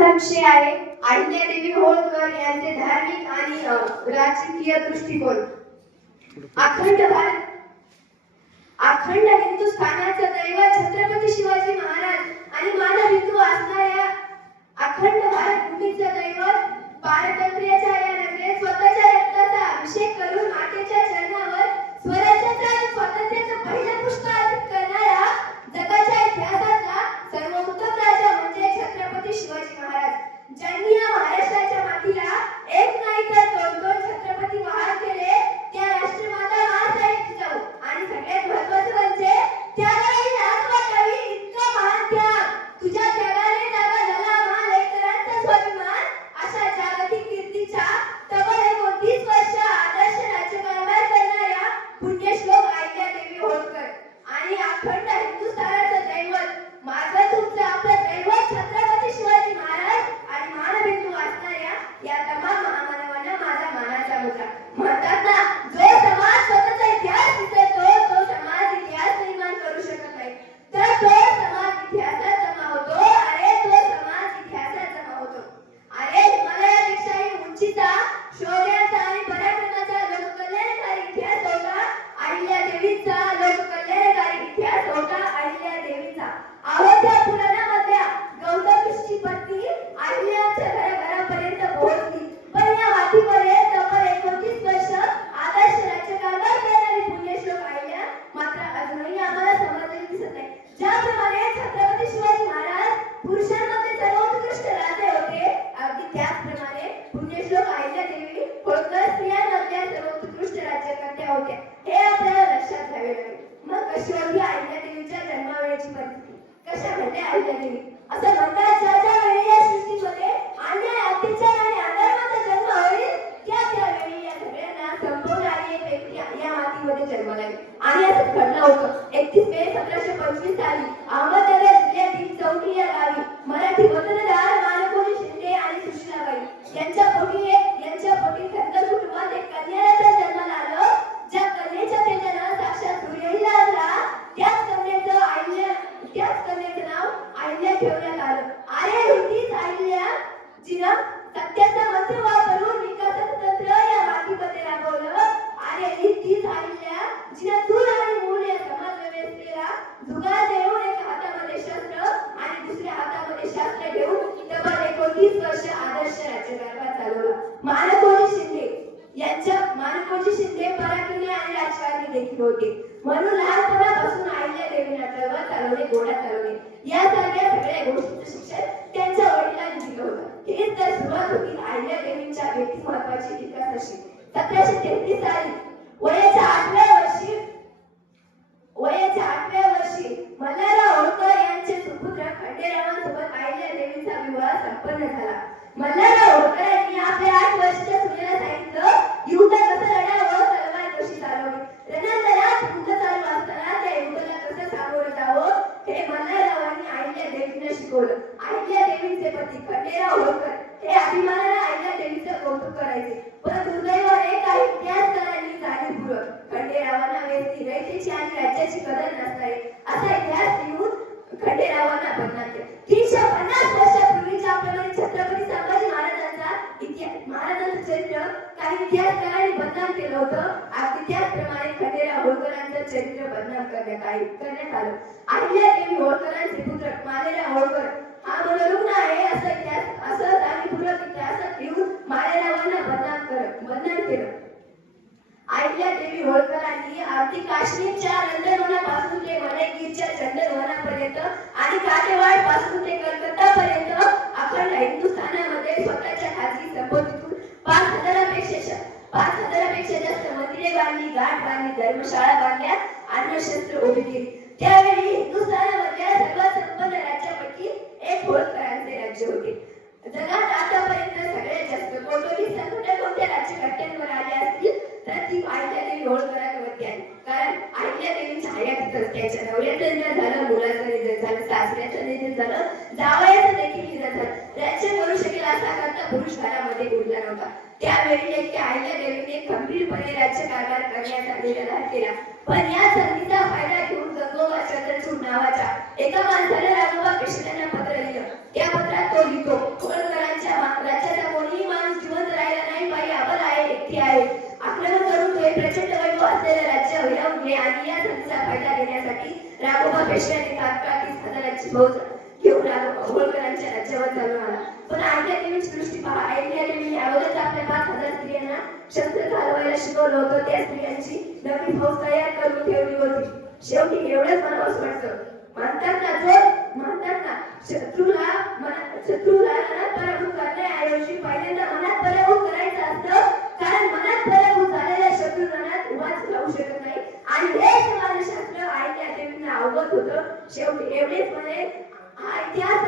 माझा आहे. अहिल्यादेवी होळकर यांचे धार्मिक आणि राजकीय दृष्टिकोन. अखंड भारत अखंड हिंदुस्थानाचं दैवत शौर्याचा आणि पराक्रमाचा लोककल्याणकारी इतिहास होता. आणि या लोककल्याणकारी आणि असं घडलं होतं. एकतीस मे सतराशे पंचवीस साली अहमदनगर जिल्ह्यातील चौकी या गावी मराठी वतनदार मानकोनी शिंदे आणि सुशीलाबाई यांच्या पोटी एक यांच्या पोटी खंडर कुटुंबात एक कन्याचा जन्माला आलं ज्या कन्याच्या पिल्ल्यानं साक्षात सूर्यही लागला. त्याच कन्याचं अहिल्या त्याच कन्याचं नाव अहिल्या ठेवलं आलं अरे होतीच अहिल्या जिनं सत्याचा मंत्र वापरून विकासाचं तंत्र या मातीमध्ये राबवलं अरे ही तीच अहिल्या जिनं चूल आणि मूल या समाज व्यवस्थेला जुगार देऊन एका हातामध्ये शस्त्र आणि दुसऱ्या हातामध्ये शास्त्र घेऊन तब्बल एकोणतीस वर्ष आदर्श राज्यकारभार चालवला मानकोजी शिंदे यांच्या मानकोजी शिंदे पराक्रमी आणि राजकारणी देखील होते. म्हणून लहानपणापासून अहिल्या देवी तलवार चालवणे घोडा चालवणे यासारख्या सगळ्या गोष्टीचं शिक्षण त्यांच्या वडिलांनी दिलं होतं. हेच तर सुरुवात होती अहिल्या देवींच्या व्यक्तिमत्वाची विकासाची सतराशे तेहतीस साली वयाच्या आठव्या वर्षी वयाच्या आठव्या वर्षी मल्हारराव होळकर यांचे सुपुत्र खंडेरावांसोबत आईल्या देवीचा विवाह संपन्न झाला. मल्हार काही इतिहासकारांनी बदनाम केलं होतं. आणि त्याचप्रमाणे खंडेराव होळकरांचं चरित्र बदनाम करण्यात आले करण्यात आलं. अहिल्या देवी होळकरांचे पुत्र मालेराव होळकर. हा मनोरुग्ण आहे असं इतिहास असं जाणीवपूर्वक इतिहासात लिहून मालेरावांना बदनाम करत बदनाम केलं. अहिल्या देवी होळकरांनी अगदी काश्मीरच्या रंजनवनापासून ते वनगीरच्या चंदनवनापर्यंत आणि काटेवाडपासून ते कलकत्ता पर्यंत अखंड हिंदुस्थानामध्ये स्वतःच्या खाजगी संपत्तीतून बांधली घाट बांधली धर्मशाळा बांधल्या अण्वशस्त्र उभी केली. त्यावेळी हिंदुस्थानामधल्या सर्वात संपन्न राज्यापैकी एक होळकरांचे राज्य होते. जगात आतापर्यंत सगळ्यात जास्त कौटुंबिक संकट कोणत्या राज्यघटनेवर आले असतील तर ती अहिल्या देवी होळकरांवरती आली कारण अहिल्या देवीच्या हयातीतच त्याच्या नवऱ्याचं निधन झालं मुलाचं निधन झालं सासऱ्याचं निधन झालं जावयाचं देखील निधन झालं. राज्य करू शकेल असा करता पुरुष घरामध्ये उरला नव्हता. त्यावेळी सरकारला करण्यात आलेला केला. पण या संधीचा फायदा घेऊन गंगोबा चंद्रचूड नावाचा. एका माणसाने रामोबा कृष्णांना पत्र लिहिलं. त्या पत्रात तो लिहितो होळकरांच्या राज्याचा कोणीही माणूस जिवंत राहिला नाही पाहिजे आपण आहे एकटी आहे. आक्रमण करून तो एक प्रचंड वैभव असलेलं राज्य हिरावून घे आणि या संधीचा फायदा घेण्यासाठी रामोबा पेशव्याने तात्काळ तीस हजाराची फौज घेऊन होळकरांच्या राज्यावर जाऊन आला. पण आमच्या देवीची दृष्टी पहा शस्त्र चालवायला शिकवलं होतं. त्या स्त्रियांची नवीन फौज तयार करून ठेवली होती. शेवटी एवढंच मनावंच वाटतं. म्हणतात ना जे म्हणतात ना शत्रूला मना शत्रूला मनात पराभूत करण्याऐवजी पहिल्यांदा मनात पराभूत करायचं असतं. कारण मनात पराभूत झालेल्या शत्रू मनात उभाच राहू शकत नाही. आणि हेच माझं शास्त्र देवींना अवगत होतं. शेवटी एवढेच म्हणे हा इतिहास